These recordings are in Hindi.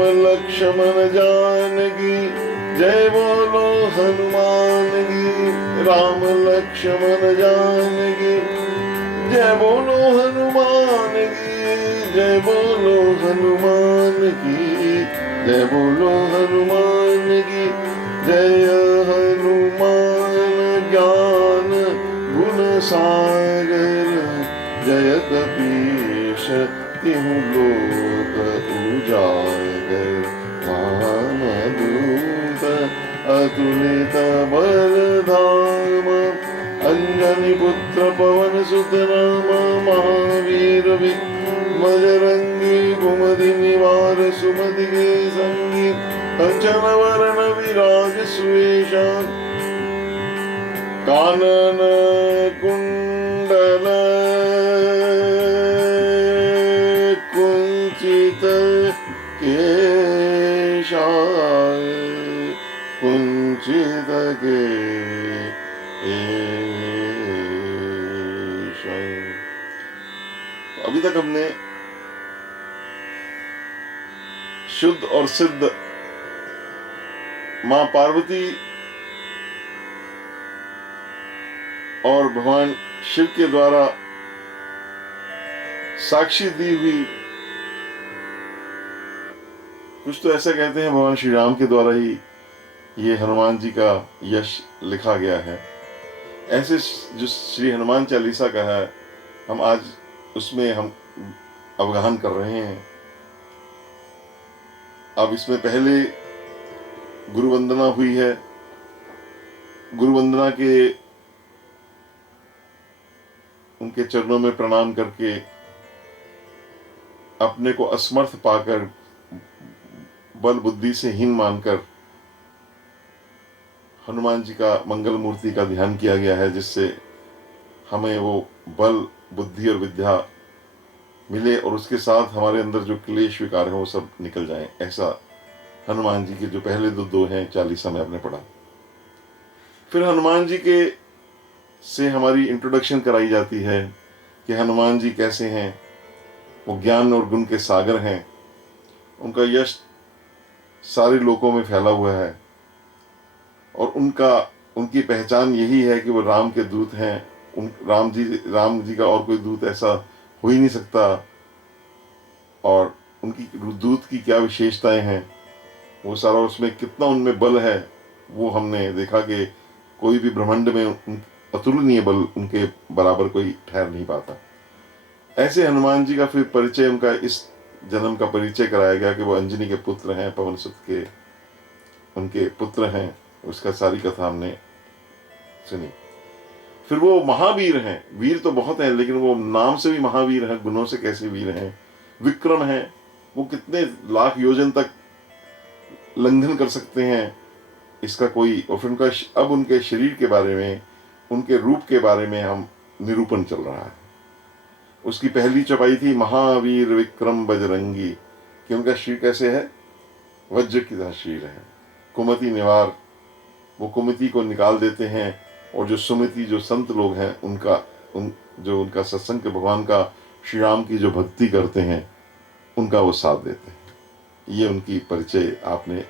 लक्ष्मण जानकी जय बोलो हनुमान की। राम लक्ष्मण जानकी जय बोलो हनुमान की। जय बोलो हनुमान की। जय बोलो हनुमान की। जय हनुमान ज्ञान गुण सागर जय कपीश तिहु लोक उजागर। वामदूत अतुलित बल धाम अंजनी पुत्र पवन सुत नाम। महावीर विक्रम बजरंगी कुमति निवार सुमति के संगी। कंचन वरण विराज सुवेशा कानन कुंडल कुंचित केशा कुंचित केशा। अभी तक हमने शुद्ध और सिद्ध मां पार्वती और भगवान शिव के द्वारा साक्षी दी हुई, कुछ तो ऐसा कहते हैं भगवान श्री राम के द्वारा ही ये हनुमान जी का यश लिखा गया है। ऐसे जो श्री हनुमान चालीसा का है, हम आज उसमें हम अवगाहन कर रहे हैं। अब इसमें पहले गुरु वंदना हुई है। गुरु वंदना के उनके चरणों में प्रणाम करके अपने को असमर्थ पाकर, बल बुद्धि से हीन मानकर हनुमान जी का मंगल मूर्ति का ध्यान किया गया है, जिससे हमें वो बल बुद्धि और विद्या मिले और उसके साथ हमारे अंदर जो क्लेश विकार है वो सब निकल जाए। ऐसा हनुमान जी के जो पहले दो हैं चालीसा में आपने पढ़ा। फिर हनुमान जी के से हमारी इंट्रोडक्शन कराई जाती है कि हनुमान जी कैसे हैं। वो ज्ञान और गुण के सागर हैं। उनका यश सारे लोकों में फैला हुआ है और उनकी पहचान यही है कि वो राम के दूत हैं। राम जी का और कोई दूत ऐसा हो ही नहीं सकता। और उनकी दूत की क्या विशेषताएं हैं, वो सारा, उसमें कितना उनमें बल है, वो हमने देखा कि कोई भी ब्रह्मांड में अतुलनीय बल उनके बराबर कोई ठहर नहीं पाता। ऐसे हनुमान जी का फिर परिचय, उनका इस जन्म का परिचय कराया गया कि वो अंजनी के पुत्र हैं, पवन सुत के उनके पुत्र हैं। उसका सारी कथा हमने सुनी। फिर वो महावीर हैं। वीर तो बहुत हैं, लेकिन वो नाम से भी महावीर हैं, गुणों से कैसे वीर हैं। विक्रम हैं, वो कितने लाख योजन तक लंघन कर सकते हैं, इसका कोई। और फिर अब उनके शरीर के बारे में, उनके रूप के बारे में हम निरूपण चल रहा है। उसकी पहली चौपाई थी महावीर विक्रम बजरंगी, कि उनका शरीर कैसे है, वज्र की तरह शरीर है। कुमति निवार, वो कुमति को निकाल देते हैं। और जो सुमति, जो संत लोग हैं, जो उनका सत्संग के भगवान का, श्री राम की जो भक्ति करते हैं, उनका वो साथ देते हैं। ये उनकी परिचय आपने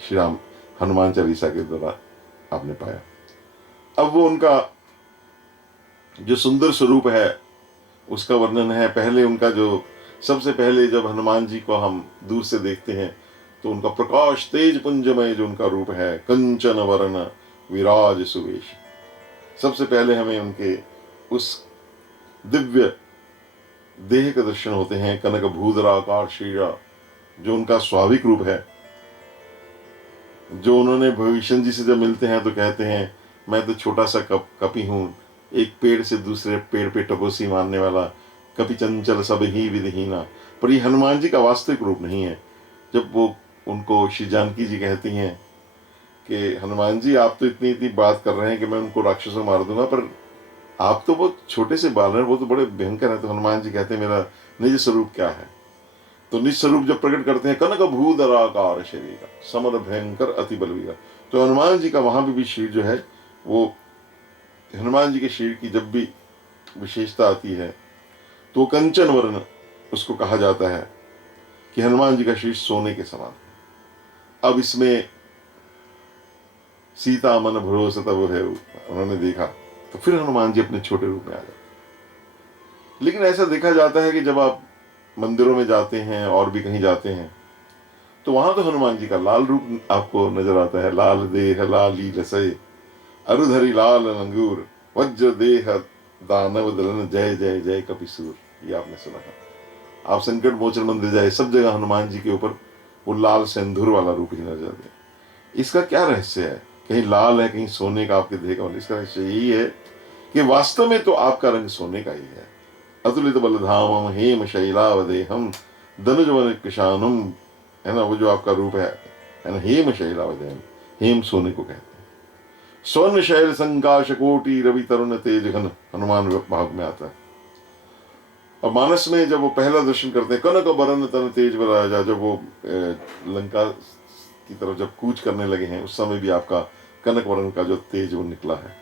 श्री राम हनुमान चालीसा के द्वारा आपने पाया। अब वो उनका जो सुंदर स्वरूप है उसका वर्णन है। पहले उनका जो सबसे पहले जब हनुमान जी को हम दूर से देखते हैं तो उनका प्रकाश तेज पुंजमय जो उनका रूप है, कंचन वरण विराज सुवेश। सबसे पहले हमें उनके उस दिव्य देह का दर्शन होते हैं। कनक भूधराकार शीरा, जो उनका स्वाभाविक रूप है। जो उन्होंने भविष्य जी से जब मिलते हैं तो कहते हैं, मैं तो छोटा सा कपी हूँ, एक पेड़ से दूसरे पेड़ पे टपोसी मारने वाला, कपि चंचल सब ही विधहीना। पर ये हनुमान जी का वास्तविक रूप नहीं है। जब वो उनको श्री जानकी जी कहती हैं कि हनुमान जी आप तो इतनी इतनी बात कर रहे हैं कि मैं उनको राक्षसों मार दूंगा, पर आप तो बहुत छोटे से बाल हैं, वो तो बड़े भयंकर है। तो हनुमान जी कहते हैं मेरा निज स्वरूप क्या है। तो निज स्वरूप जब प्रकट करते हैं, कनक भूधराकार शरीर समर भयंकर अति बलवीर। तो हनुमान जी का वहां भी शरीर जो है, वो हनुमान जी के शरीर की जब भी विशेषता आती है तो कंचन वर्ण उसको कहा जाता है। कि हनुमान जी का शीश सोने के समान है। अब इसमें सीता मन भरोसा तब है, उन्होंने देखा तो फिर हनुमान जी अपने छोटे रूप में आ जाते। लेकिन ऐसा देखा जाता है कि जब आप मंदिरों में जाते हैं और भी कहीं जाते हैं तो वहां तो हनुमान जी का लाल रूप आपको नजर आता है। लाल देह लाली रसय, अरुधरी लाल अंगूर, वज्र देह दानव दलन, जय जय जय कपिसूर। ये आपने सुना है। आप संकट मोचन मंदिर जाए, सब जगह हनुमान जी के ऊपर वो लाल सिंदूर वाला रूप ही नजर आता है। इसका क्या रहस्य है? कहीं लाल है, कहीं सोने का आपके देह का। इसका रहस्य यही है कि वास्तव में तो आपका रंग सोने का ही है। अतुलित बलधामम हेम शैलावदेहम धनुजवन किशानुम, है ना, वो जो आपका रूप है ना, हेम शैलावदेहम। हेम सोने को कहते हैं। स्वर्ण शैल संकाश कोटि रवि तरुण तेज घन, हनुमान भाग में आता है। और मानस में जब वो पहला दर्शन करते हैं, कनक बरन तन तेज बराजा, जब वो लंका की तरफ जब कूच करने लगे हैं उस समय भी आपका कनक वर्ण का जो तेज वो निकला है।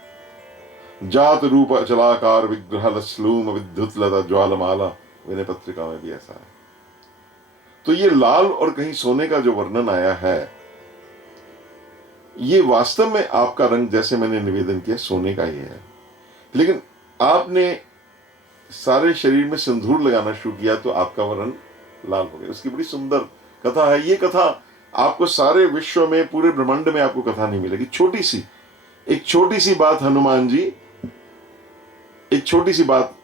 जात रूप अचलाकार विग्रह लस्लूम विद्युत लता ज्वालमाला, विनय पत्रिका में भी ऐसा है। तो ये लाल और कहीं सोने का जो वर्णन आया है, ये वास्तव में आपका रंग जैसे मैंने निवेदन किया सोने का ही है। लेकिन आपने सारे शरीर में सिंदूर लगाना शुरू किया तो आपका वर्ण लाल हो गया। उसकी बड़ी सुंदर कथा है। ये कथा आपको सारे विश्व में, पूरे ब्रह्मांड में आपको कथा नहीं मिलेगी। एक छोटी सी बात हनुमान जी, एक छोटी सी बात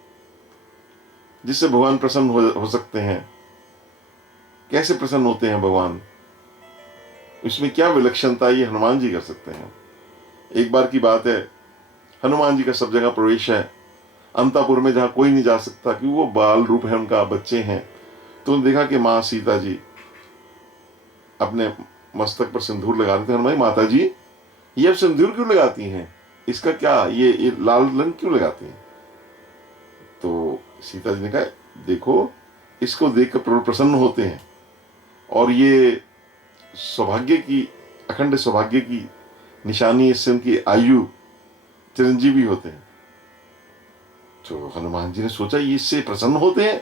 जिससे भगवान प्रसन्न हो सकते हैं। कैसे प्रसन्न होते हैं भगवान, इसमें क्या विलक्षणता, ये हनुमान जी कर सकते हैं। एक बार की बात है, हनुमान जी का सब जगह प्रवेश है। अंतापुर में जहां कोई नहीं जा सकता कि वो बाल रूप है उनका, बच्चे हैं। तो उन्होंने देखा कि माँ सीता जी अपने मस्तक पर सिंदूर लगा रहे थे। हनुमान माता जी ये अब सिंदूर क्यों लगाती हैं, इसका क्या, ये लाल रंग क्यों लगाती हैं? तो सीता जी ने कहा देखो, इसको देखकर प्रसन्न होते हैं और ये सौभाग्य की, अखंड सौभाग्य की निशानी, इससे उनकी आयु चिरंजीवी होते हैं। तो हनुमान जी ने सोचा ये इससे प्रसन्न होते हैं,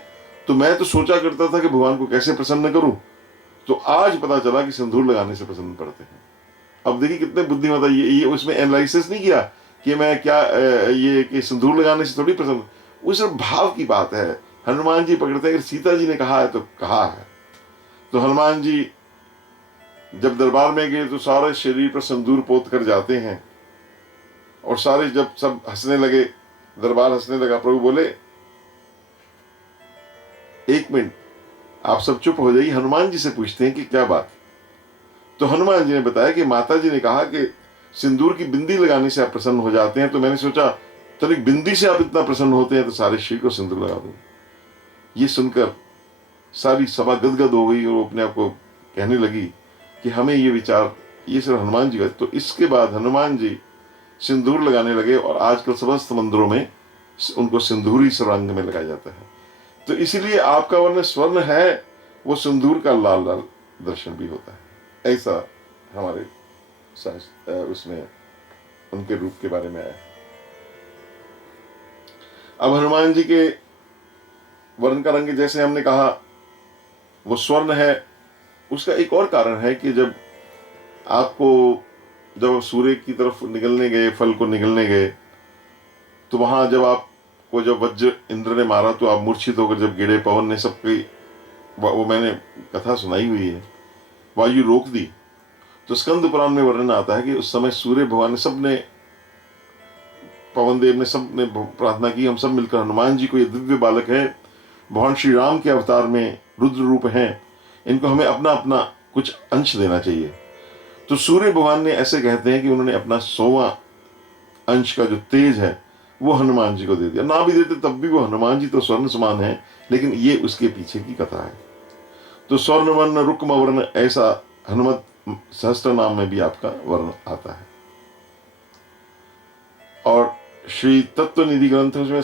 तो मैं तो सोचा करता था कि भगवान को कैसे प्रसन्न करूं, तो आज पता चला कि सिंदूर लगाने से प्रसन्न पड़ते हैं। अब देखिए कितने बुद्धिमता, ये उसमें एनालिसिस नहीं किया कि मैं क्या ये कि सिंदूर लगाने से थोड़ी प्रसन्न, उस भाव की बात है। हनुमान जी पकड़ते हैं कि सीता जी ने कहा है तो कहा है। तो हनुमान जी जब दरबार में गए तो सारे शरीर पर सिंदूर पोत कर जाते हैं और सारे जब सब हंसने लगे, दरबार हंसने लगा। प्रभु बोले एक मिनट आप सब चुप हो जाइए, हनुमान जी से पूछते हैं कि क्या बात। तो हनुमान जी ने बताया कि माता जी ने कहा कि सिंदूर की बिंदी लगाने से आप प्रसन्न हो जाते हैं। तो मैंने सोचा चलो एक बिंदी से आप इतना प्रसन्न होते हैं तो सारे शरीर को सिंदूर लगा दूं। ये सुनकर सारी सभा गदगद हो गई और वो अपने आप को कहने लगी कि हमें ये विचार, ये सिर्फ हनुमान जी का। तो इसके बाद हनुमान जी सिंदूर लगाने लगे और आजकल समस्त मंदिरों में उनको सिंदूरी सर्वांग में लगाया जाता है। तो इसीलिए आपका वर्ण स्वर्ण है, वो सिंदूर का लाल लाल दर्शन भी होता है। ऐसा हमारे उसमें उनके रूप के बारे में आया। अब हनुमान जी के वर्ण का रंग जैसे हमने कहा वो स्वर्ण है, उसका एक और कारण है कि जब सूर्य की तरफ निकलने गए, फल को निकलने गए, तो वहां जब आपको जब वज्र इंद्र ने मारा तो आप मूर्छित होकर जब गिरे, पवन ने सबकी, वो मैंने कथा सुनाई हुई है, वायु रोक दी। तो स्कंद पुराण में वर्णन आता है कि उस समय सूर्य भगवान ने, सबने, पवन देव ने, सबने प्रार्थना की हम सब मिलकर हनुमान जी को, ये दिव्य बालक है, भगवान श्री राम के अवतार में रुद्र रूप हैं, इनको हमें अपना अपना कुछ अंश देना चाहिए। तो सूर्य भगवान ने ऐसे कहते हैं कि उन्होंने अपना 100वां अंश का जो तेज है वो हनुमान जी को दे दिया। ना भी देते तब भी वो हनुमान जी तो स्वर्ण समान है, लेकिन ये उसके पीछे की कथा है। तो स्वर्ण वर्ण रुक्म वर्ण, ऐसा हनुमत सहस्त्र नाम में भी आपका वर्ण आता है। और श्री तत्व निधि ग्रंथ में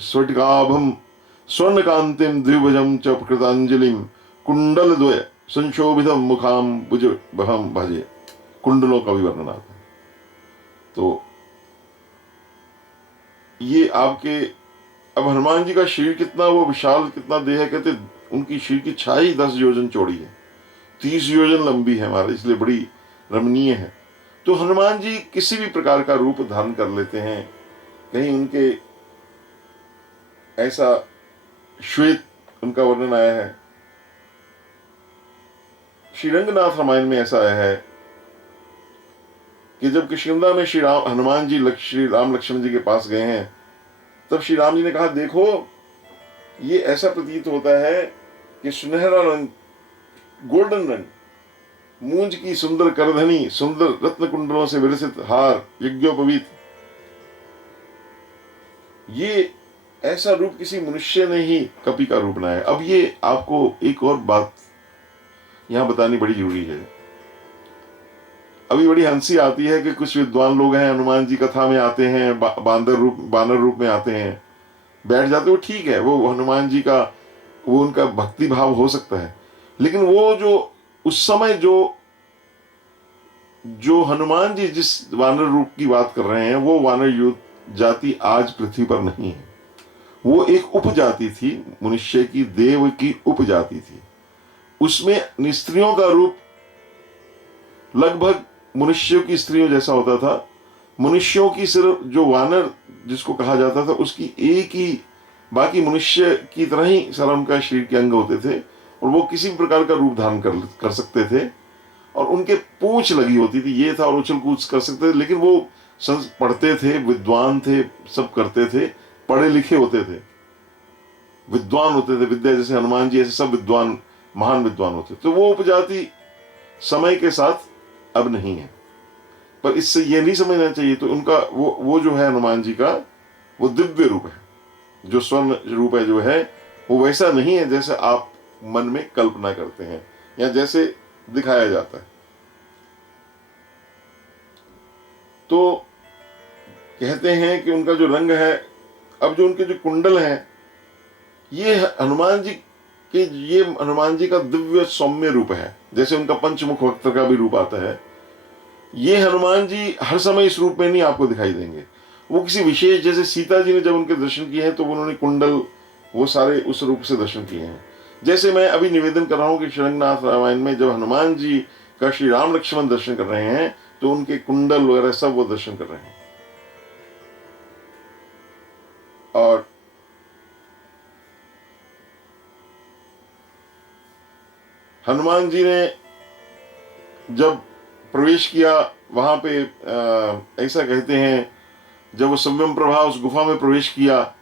स्फटिकाभम स्वर्ण कांतिम द्विभुजम च प्रकृतांजलिम कुंडल द्वय संशोभितम मुखाम भुज बहम भजे, कुंडलों का भी वर्णन आता है। तो ये आपके, अब हनुमान जी का शरीर कितना वो विशाल, कितना देह है, कहते उनकी शरीर की छाई 10 योजन चौड़ी है, 30 योजन लंबी है हमारा, इसलिए बड़ी रमणीय है। तो हनुमान जी किसी भी प्रकार का रूप धारण कर लेते हैं। कहीं उनके ऐसा श्वेत उनका वर्णन आया है, श्रीरंगनाथ रामायण में ऐसा आया है कि जब किष्किंधा में हनुमान जी श्री राम लक्ष्मण जी के पास गए हैं, तब श्री राम जी ने कहा, देखो ये ऐसा प्रतीत होता है कि सुनहरा रंग, गोल्डन रंग, मूंज की सुंदर करधनी, सुंदर रत्न कुंडलों से विलसित हार, यज्ञोपवीत, ये ऐसा रूप किसी मनुष्य ने ही कपि का रूप बनाया। अब ये आपको एक और बात यहां बतानी बड़ी जरूरी है। अभी बड़ी हंसी आती है कि कुछ विद्वान लोग हैं, हनुमान जी कथा में आते हैं, बानर रूप में आते हैं, बैठ जाते हो, ठीक है, वो हनुमान जी का वो उनका भक्ति भाव हो सकता है, लेकिन वो जो उस समय जो हनुमान जी जिस वानर रूप की बात कर रहे हैं, वो वानर जाति आज पृथ्वी पर नहीं है। वो एक उपजाति थी, मनुष्य की, देव की उपजाति थी। उसमें स्त्रियों का रूप लगभग मनुष्यों की स्त्रियों जैसा होता था। मनुष्यों की सिर्फ जो वानर जिसको कहा जाता था, उसकी एक ही, बाकी मनुष्य की तरह ही सारा उनका शरीर के अंग होते थे, और वो किसी भी प्रकार का रूप धारण कर सकते थे, और उनके पूंछ लगी होती थी, ये था, और उछल कूद कर सकते थे। लेकिन वो पढ़ते थे, विद्वान थे, सब करते थे, पढ़े लिखे होते थे, विद्वान होते थे, विद्या जैसे हनुमान जी ऐसे सब विद्वान, महान विद्वान होते। तो वो उपजाति समय के साथ अब नहीं है, पर इससे ये नहीं समझना चाहिए। तो उनका वो जो है हनुमान जी का वो दिव्य रूप है, जो स्वर्ण रूप है जो है, वो वैसा नहीं है जैसे आप मन में कल्पना करते हैं या जैसे दिखाया जाता है। तो कहते हैं कि उनका जो रंग है, अब जो उनके जो कुंडल हैं, ये हनुमान जी का दिव्य सौम्य रूप है। जैसे उनका पंचमुख वक्त्र का भी रूप आता है, ये हनुमान जी हर समय इस रूप में नहीं आपको दिखाई देंगे। वो किसी विशेष, जैसे सीता जी ने जब उनके दर्शन किए हैं तो उन्होंने कुंडल वो सारे उस रूप से दर्शन किए हैं। जैसे मैं अभी निवेदन कर रहा हूं कि श्रीरंगनाथ रामायण में जब हनुमान जी का श्री राम लक्ष्मण दर्शन कर रहे हैं, तो उनके कुंडल वगैरह सब वो दर्शन कर रहे हैं। और हनुमान जी ने जब प्रवेश किया वहां पे, ऐसा कहते हैं, जब वो संयम प्रभा उस गुफा में प्रवेश किया,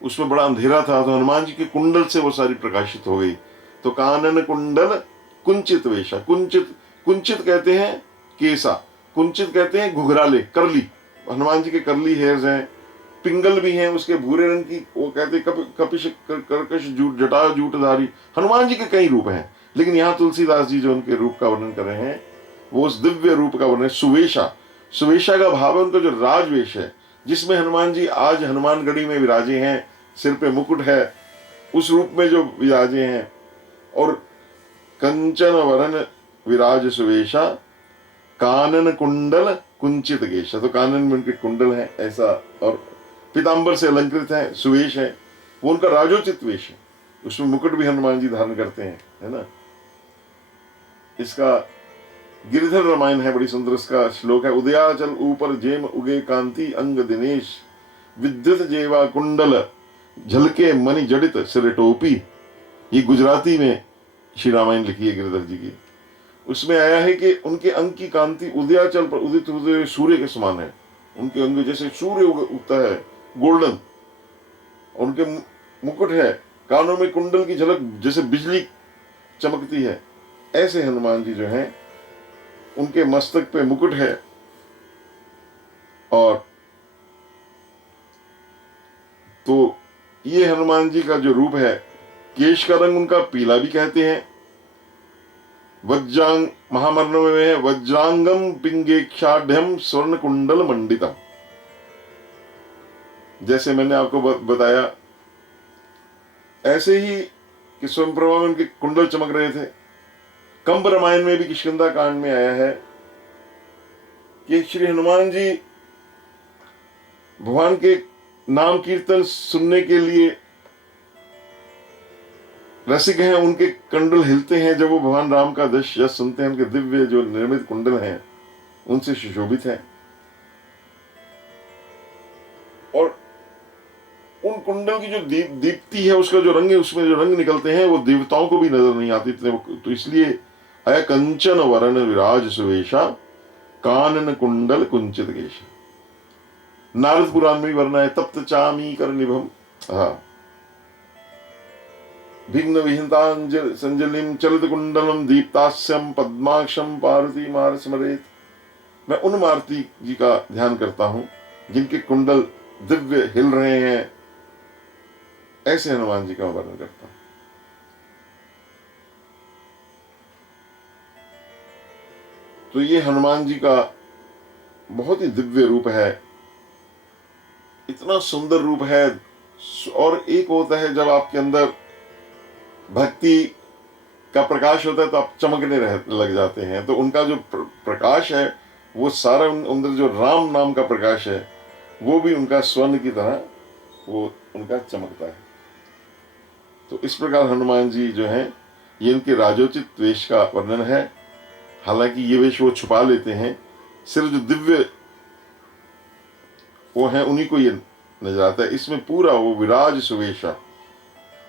उसमें बड़ा अंधेरा था, तो हनुमान जी के कुंडल से वो सारी प्रकाशित हो गई। तो कानन कुंडल कुंचित वेशा, कुंचित कहते हैं केसा, कुंचित कहते हैं घुघराले, करली, हनुमान जी के करली हेयर्स हैं, पिंगल भी हैं उसके भूरे रंग की, वो कहते कपिश कर्कश जूट जटा जूटधारी। हनुमान जी के कई रूप हैं, लेकिन यहाँ तुलसीदास जी जो उनके रूप का वर्णन कर रहे हैं, वो उस दिव्य रूप का वर्णन। सुवेशा का भाव है उनका जो राजवेश है, जिसमें हनुमान जी आज हनुमानगढ़ी में विराजे हैं, सिर पे मुकुट है, उस रूप में जो विराजे हैं। और कंचन वरन विराज सुवेशा, कानन कुंडल कुंचित गेशा, तो कानन में उनके कुंडल है ऐसा, और पीतांबर से अलंकृत है, सुवेश है, वो उनका राजोचित वेश है, उसमें मुकुट भी हनुमान जी धारण करते हैं, है ना। इसका गिरिधर रामायण है, बड़ी सुंदर इसका श्लोक है, उदयाचल ऊपर जेम उगे कांति अंग दिनेश, विद्युत जेवा कुंडल झलके मणि जडित सिर टोपी। ये गुजराती में श्री रामायण लिखी है गिरिधर जी की। उसमें आया है कि उनके अंग की कांति उदयाचल पर उदित हुए सूर्य के समान है, उनके अंग जैसे सूर्य उगता है, गोल्डन। उनके मुकुट है, कानों में कुंडल की झलक जैसे बिजली चमकती है, ऐसे हनुमान जी जो हैं, उनके मस्तक पे मुकुट है। और तो ये हनुमान जी का जो रूप है, केश का रंग उनका पीला भी कहते हैं। वज्रांग महामर्ण में है, वज्रांगम पिंगेक्षाढ्यम स्वर्ण कुंडल मंडितम। जैसे मैंने आपको बताया, ऐसे ही कि स्वयं प्रभा में उनके कुंडल चमक रहे थे। कंब रामायण में भी किष्किंधा कांड में आया है कि श्री हनुमान जी भगवान के नाम कीर्तन सुनने के लिए रसिक हैं उनके कंडल हिलते हैं जब वो भगवान राम का यश सुनते हैं। उनके दिव्य जो निर्मित कुंडल हैं उनसे सुशोभित है, और उन कुंडल की जो दीप्ति है, उसका जो रंग है, उसमें जो रंग निकलते हैं वो देवताओं को भी नजर नहीं आते इतने। तो इसलिए अय कंचन वरण विराज सुवेशा कानन कुंडल कुंचित केश। नारद पुराण में भी वर्णन है, तप्त चामी कर निभम, हाँ, विघ्न विहितांजल संजलिम चलित कुंडलम दीप्तास्यम पद्माक्षम पार्वती मार स्मरेत। मैं उन मारुति जी का ध्यान करता हूं जिनके कुंडल दिव्य हिल रहे हैं, ऐसे हनुमान जी का वर्णन करता हूं। तो ये हनुमान जी का बहुत ही दिव्य रूप है, इतना सुंदर रूप है। और एक होता है जब आपके अंदर भक्ति का प्रकाश होता है तो आप चमकने लग जाते हैं। तो उनका जो प्रकाश है वो सारा अंदर जो राम नाम का प्रकाश है वो भी उनका स्वर्ण की तरह वो उनका चमकता है। तो इस प्रकार हनुमान जी जो हैं ये इनके राजोचित वेश का वर्णन है। हालांकि ये वेश वो छुपा लेते हैं, सिर्फ जो दिव्य वो है उन्हीं को ये नजर आता है। इसमें पूरा वो विराज सुवेशा।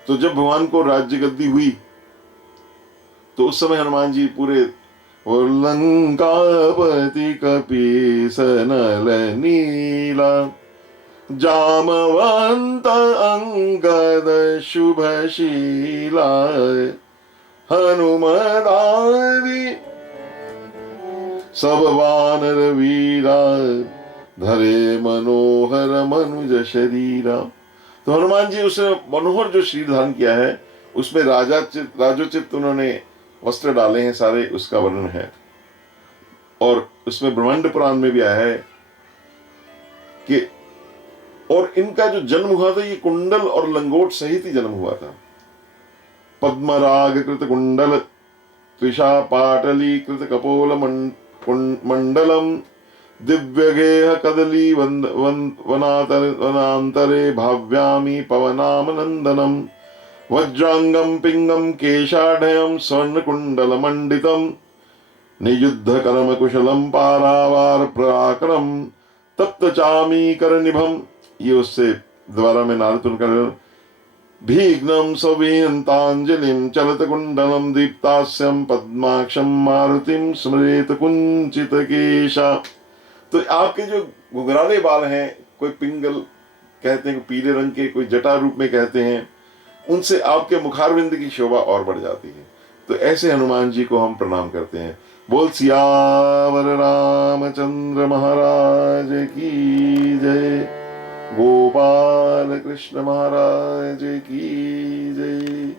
तो जब भगवान को राज्य गद्दी हुई तो उस समय हनुमान जी पूरे लंकापति कपीस नल नीला जामवंत अंगद शुभशीला हनुमदारी सब वानर वीरा धरे मनोहर मनुज शरीरा। तो हनुमान जी उसने मनोहर जो शरीर धारण किया है उसमें राजोचित उन्होंने वस्त्र डाले हैं सारे, उसका वर्णन है। और उसमें ब्रह्मांड पुराण में भी आया है कि और इनका जो जन्म हुआ था ये कुंडल और लंगोट सहित ही जन्म हुआ था। पद्मराग कृत कुंडल त्रिषा पाटली कृत कपोल मंडलम दिव्य गेह कदली वनांतरे भाव्यामी पवनाम नंदनम वज्रांगम पिंगम केशाढयम स्वर्ण कुंडल मंडितम नियुद्ध कर्म कुशलम पारावार पराक्रम तप्त चामी कर निभम। ये उससे द्वारा में नारद कर भीघ्नम सवीयंतांजलिम चलत कुंडलम दीप्तास्यम पद्माक्षम मारुतिम स्मरेत कुंचित केशा। तो आपके जो घुंघराले बाल हैं, कोई पिंगल कहते हैं, पीले रंग के, कोई जटा रूप में कहते हैं, उनसे आपके मुखारविंद की शोभा और बढ़ जाती है। तो ऐसे हनुमान जी को हम प्रणाम करते हैं। बोल सियावर रामचंद्र महाराज की जय, गोपाल कृष्ण महाराज की जय।